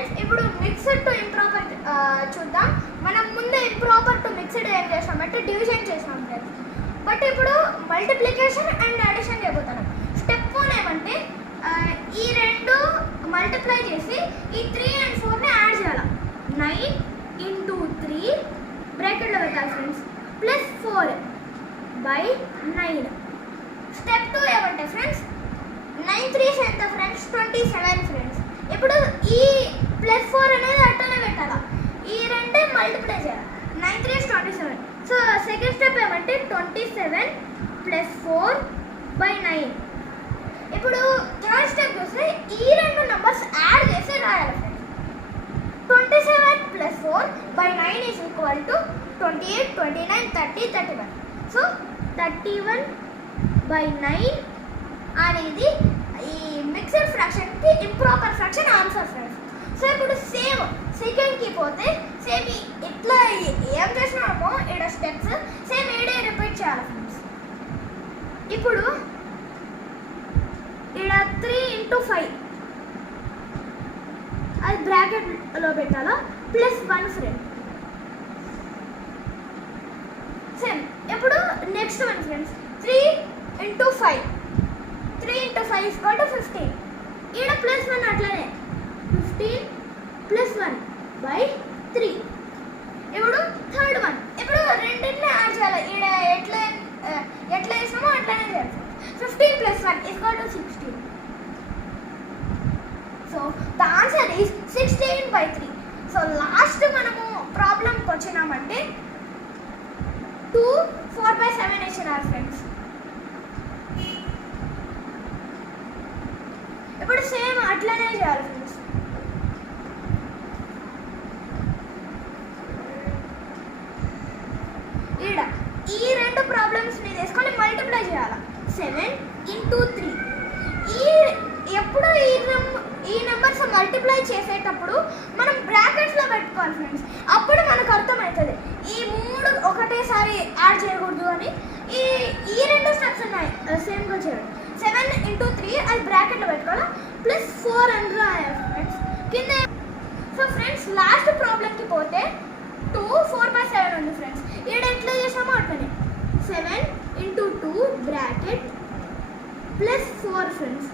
Friends ఇప్పుడు mixed to improper చూద్దాం. మనం ముందే ఇంప్రాపర్ టు మిక్స్డ్ ఏం చేసామంటే డివిజన్ చేసాం ఫ్రెండ్స్. బట్ ఇప్పుడు మల్టిప్లికేషన్ అండ్ అడిషన్ చేయబోతున్నాం. స్టెప్ 1 ఏమంటే ఈ రెండు మల్టిప్లై చేసి ఈ 3 and 4ని యాడ్ చేయాలి. 9 into 3 బ్రాకెట్లో పెట్టాలి ఫ్రెండ్స్, ప్లస్ 4/9. స్టెప్ 2 ఏమంటే ఫ్రెండ్స్ 9 3s ఎంత ఫ్రెండ్స్ 27 ఫ్రెండ్స్. ఇప్పుడు ఈ ప్లస్ 4 అనేది అట్టనే పెట్టాలా, ఈ రెండే మల్టిప్లై చేయాలి. 9 3s 27. సో సెకండ్ స్టెప్ ఏమంటే 27 + 4/9. ఇప్పుడు థర్డ్ స్టెప్ చూస్తే ఈ రెండు నెంబర్స్ యాడ్ చేసి రాయాలి ఫ్రెండ్స్. 27 + 4/9 = 28 29 30 31. సో 31/9 అనేది ఈ మిక్స్డ్ ఫ్రాక్షన్కి improper fraction answer friends. So ఇప్పుడు సేమ్ సెకండ్కి పోతే సేమ్ ఇట్లా ఏం చేసినామో ఇక్కడ స్టెప్స్ సేమ్ ఈడే రిపీట్ చేయాలి ఫ్రెండ్స్. ఇప్పుడు ఇక్కడ 3 into 5 అది బ్రాకెట్లో పెట్టాలా, +1 ఫ్రెండ్. సేమ్ ఇప్పుడు నెక్స్ట్ వన్ ఫ్రెండ్స్ 3 into 5 = 15. ఇక్కడ +1 అట్లనే 15 + 1/3. ఇప్పుడు థర్డ్ వన్ ఇప్పుడు రెండింటిని యాడ్ చేయాలి. ఇక్కడ ఎట్లా వేసినామో అట్లానే చేయాలి. 15 + 1 = 16. So the answer is 16/3. So last మనము ప్రాబ్లంకి వచ్చినామంటే 2 4/7 ఇచ్చినారు ఫ్రెండ్స్. ఇప్పుడు సేమ్ అట్లానే చేయాలి ఫ్రెండ్స్. ఇక్కడ ఈ రెండు ప్రాబ్లమ్స్ని తీసుకొని మల్టిప్లై చేయాలి. 7 into 3. ఎప్పుడు ఈ నెంబర్స్ మల్టిప్లై చేసేటప్పుడు మనం బ్రాకెట్స్లో పెట్టుకోవాలి ఫ్రెండ్స్. అప్పుడు మనకు అర్థమవుతుంది ఈ మూడు ఒకటేసారి యాడ్ చేయకూడదు అని. ఈ రెండు స్టెప్స్ ఉన్నాయి సేమ్గా చేయాలి. 7 into 3 అది బ్రాకెట్లో పెట్టుకోవాలి, +4 అని రాయాలి ఫ్రెండ్స్ కింద. సో ఫ్రెండ్స్ లాస్ట్ ప్రాబ్లంకి పోతే 2 4/7 ఉంది ఫ్రెండ్స్. ఇక్కడ ఎట్లా చేసామో అట్లనే 7 into 2 బ్రాకెట్ +4 ఫ్రెండ్స్.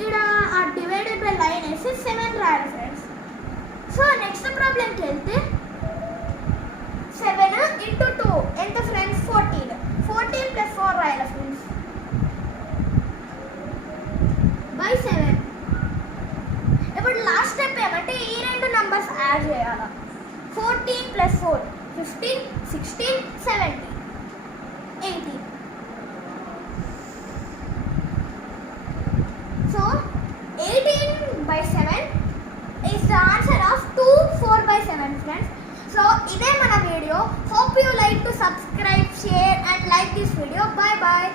ఇక్కడ ఆ డివైడెడ్ బై లైన్ వేసి 7 రాయాలి ఫ్రెండ్స్. సో నెక్స్ట్ ప్రాబ్లంకి వెళ్తే 7 into 2 ఎంత ఫ్రెండ్స్ 14 + 4 రాయాలి ఫ్రెండ్స్ /7. ఇప్పుడు లాస్ట్ స్టెప్ ఏమంటే ఈ రెండు నంబర్స్ యాడ్ చేయాలి. 14 + 4 15 16 17 18. So 18/7 is the answer of 2 4/7 friends. So ఇదే మన video. Hope you like to subscribe, share and like this video. Bye bye.